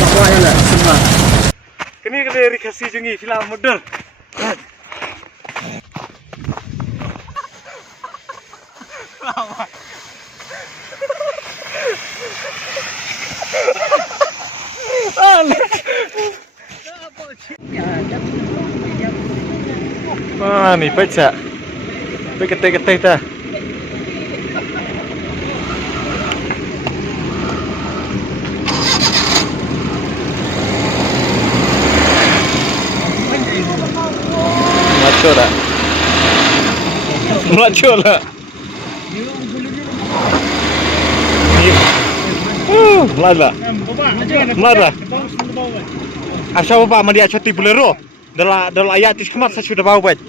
bawah ya lah semua. Kini kali dikasih jungi film model. Wah, nih pecah. Keteh-keteh dah. Maco dah. Maco lah. Melada. Melada. Asal bapak mandi acati bolero. Dalam ayat tis kemat saya sudah bawa baik.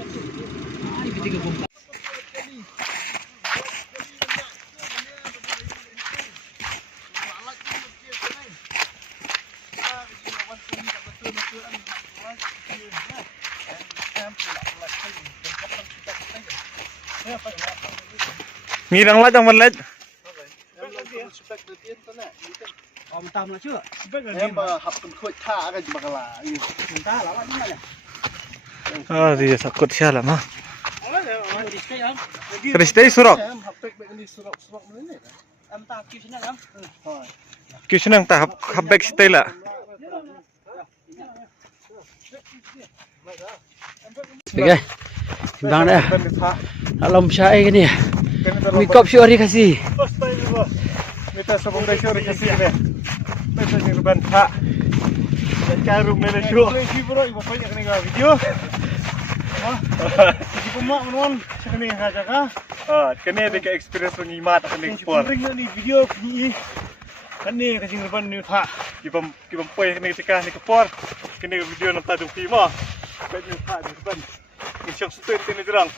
Ngirang lah jangan let. Om tam là chưa? Em học cần khôi thả cái gì mà là Chúng ta là như này. Ah, dia sakut sial lah mah. Di stay am. Kristay surok. em học cách bệnh đi sụp nữa này. Am ta kêu sini am. Rồi. Kisah tak habek stay lah. Oke. Bang dah. Alam syai ke ni. Mikop si ori kasih. Kita sebelum dah syur kasih ni. Kita ni ban pak. Carum mele syur. Video. Jika mak menon, cakap ni saja kah? Kena ada experience pengimat kena ekspor. Ni video ni. Kan ni kasih ban ni pak. Kita poy kena cakap ni ekspor. Kena video nampak tu film ah. Baik ni pak ni ban. Insya Allah tu ni terang.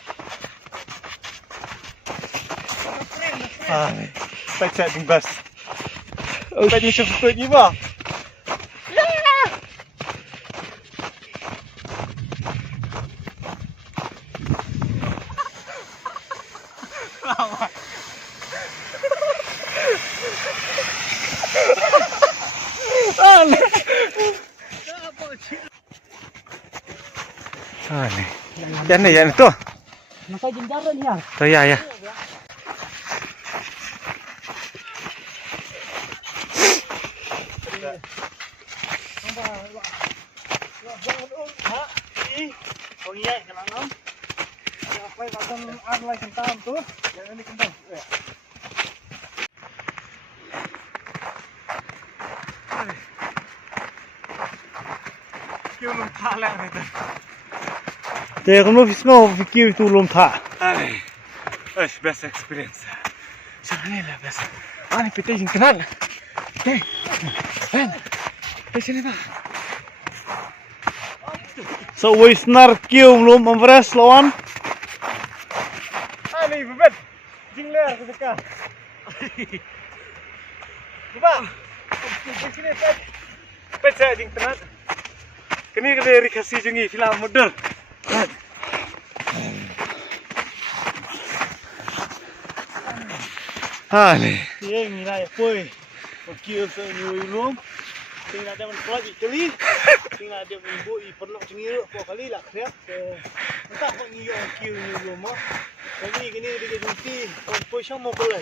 Baik saya ding bas. Baik ni insya Allah ni bah. Ni. Yan tu. Masa jenjaran ya. Tu ya. Jadi kamu fismo fikir itu belum tak. Best experience. Sebenarnya lah best. Ani pete jin kenal. Sini tak. So we snar kiu belum memberes lawan. Ani bebet. Jing leher ke dekat. Cuba. Sini pet. Pet saya jing kenal. Kini kali dikasih jungi film model. Ni. Yang ni lah poi. Okey so ni belum. Tinggal ada mencolok ikeli. Tinggal ada ibu perlu cengir po kali lah krep. Entah kok ni okey ni belum ah. Kami gini dia junti poi sama boleh.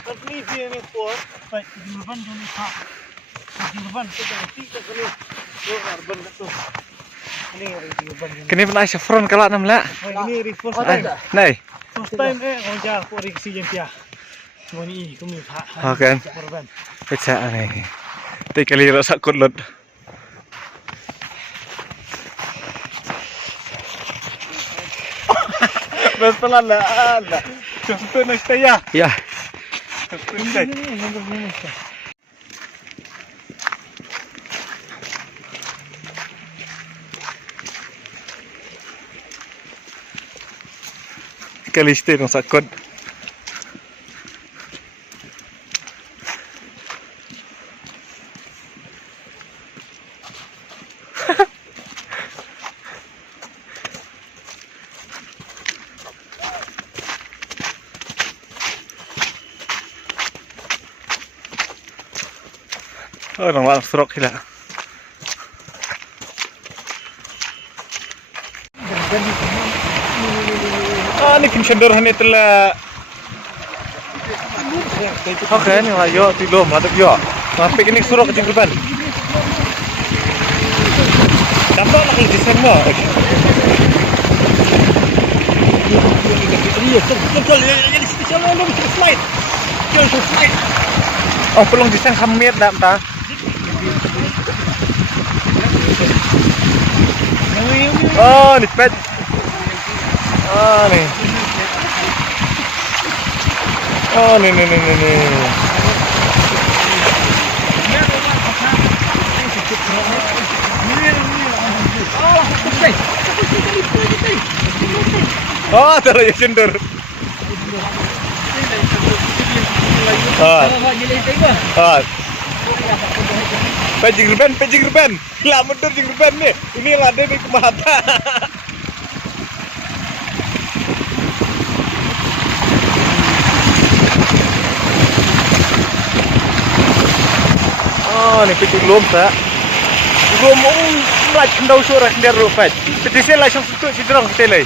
Company dia ni po. Baik, di depan juni tak. Di depan kita nanti kita kali. Urban tu. Ini di depan. Kini pernah chevron kalau nam lah. Ini reverse. Nai. First time orang po reksi jempia. Cuma ni kami tak. Kan. Baca ni. Tapi kali rasa kulut. Berpelan lah. Contoh nak saya. Ya. Kali stay nang sakot. Oh, nang serok hila. Ni kincender hani telah. Okay, ni lah yo tilom hadap yo. Sampai ini serok ke depan. Tambah nak di sana. Oh, pelong di sana hamir dah entah. Oh, ni pet. Oh, ni. Oh, ni. Oh, terlalu cendur. Pejing gerben. Lah mundur jing gerben nih. Ini lade nih ke mata. Oh, nih pejing lom tak. Lom mulai kendau suara kendar rupet. Petisnya langsung tutup cidrong telai.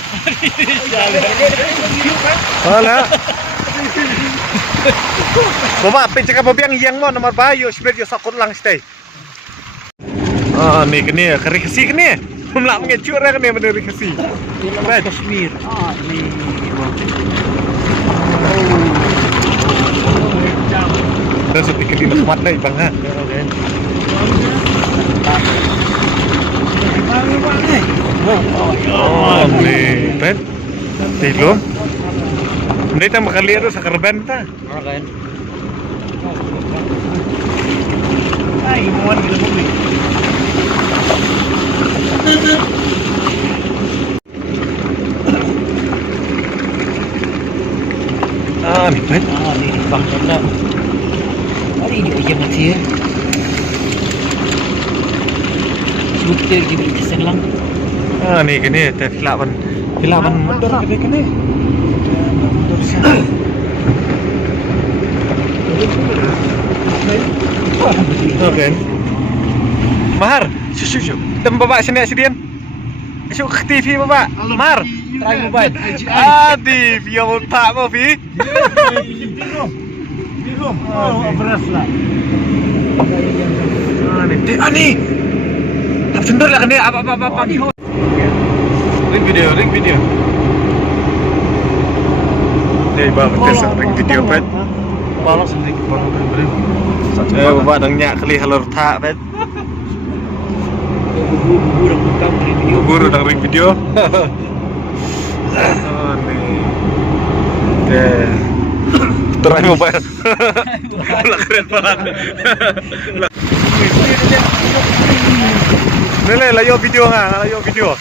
Mana? Bapak pencakap babiang yang mau nomor bayu spread yo sakut lang stay. Ah, ni kene kari kasi kene. Melak mengecur kene meneri kasi. Baik Kashmir. Ah, ni. Dan seperti kini nak mati bang ha. Oh, ni. Ben. Tilum. Hindi tayo makaliro sa karben ta. Okay. Ay, imuan kita bumi. Ah, ni pet. Ah, ni bang sana. Hari ni ujian mati ya. Bukti di balik selang. Ah, ni kini teh hilapan motor kini. Okay. Mahar, shoo. Tem bapak sini asidian. Masuk ke TV bapak. Mahar. Try mobile. Adi, via otak mo vi. Birum. Oh, beras lah. Ani. Tak sendor lah kini apa. Ring video. Đây ba mình sẽ ring video pet. Balas sedikit beri. Bapak dang nyak kali halor tak pet. Buru dang ring video. Oh nih. Deh. Terakhir mobile. Lah keren banget. Nele layo video ha, layo video.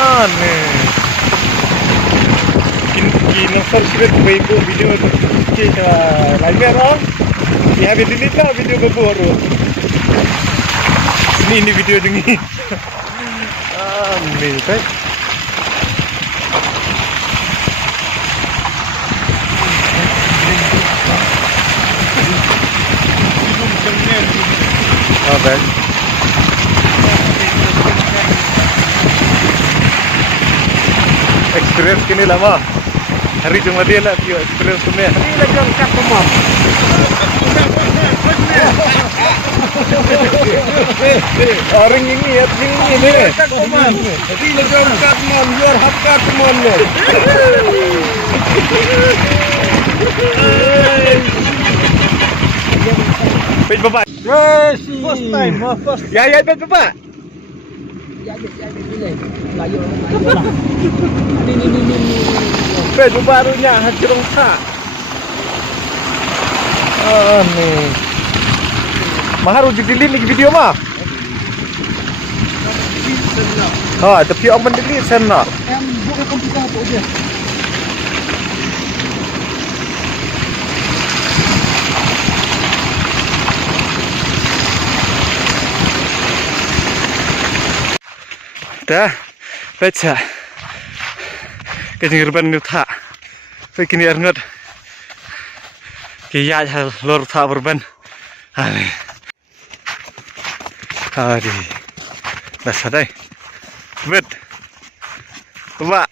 Ah nih. Nang sibet baik video tu kita live orang. Ya delete lah video baru. Ini video dengi. Ah nih kan. Oh baik. Experience kini lama. Hari cuma dia lah view experience tu ni. Ini lagi angkat pemam. Orang ini ya ini ni. Angkat pemam. Ini lagi angkat pemam. Biar angkat pemam ni. Page bapak. First time. Ya page bapak. Ya, boleh. Layu lah. Ni. Page barunya hajrong sa. Ah ni. Mahar uji delete lagi video mah. Tapi orang delete sana. Buka komputer apa je. Dah, baca. Kejengirban ni tak. Fikir ni erngot. Kiai hal lor tak berban. Aduh, dasar deh. Bet, coba.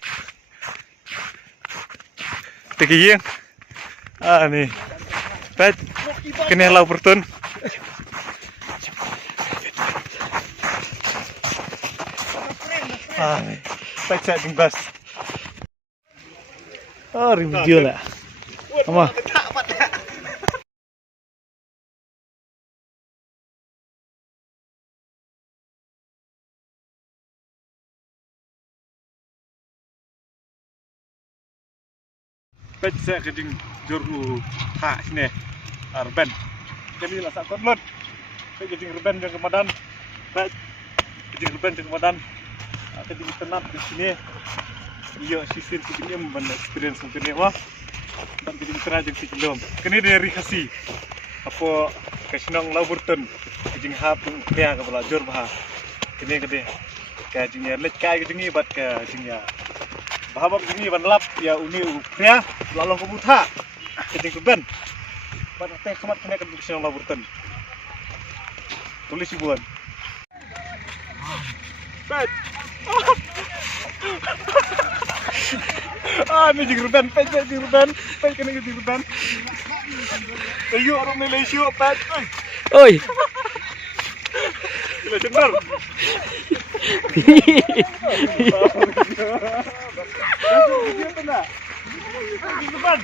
Tinggi nih, bet, kena lau pertun. Bet saya tinggas. Video lah. Apa? Bet saya kejing juru hak sini, arben. Jadi lah sakot lot. Bet kejing arben yang kemadan. Bet kejing arben yang kemadan. Kejing tenat di sini. Iya sisir kejing men experience mungkin ya wah. Dan kejing terajang si belum. Kini dari kasih. Apa kesenang laburton. Kejing hap dia ke belajar bah. Kini kede. Kejingnya lek kai kejing ibat kejingnya. Bahawa begini ban lap ya uni upnya lalu kebuta kejing keban pada teh semat kena ke dusun laburten tulis ibuan bet ini jingrudan pet kena jingrudan ayo orang Malaysia pet Oi. gila cengar video tu nak. Di depan.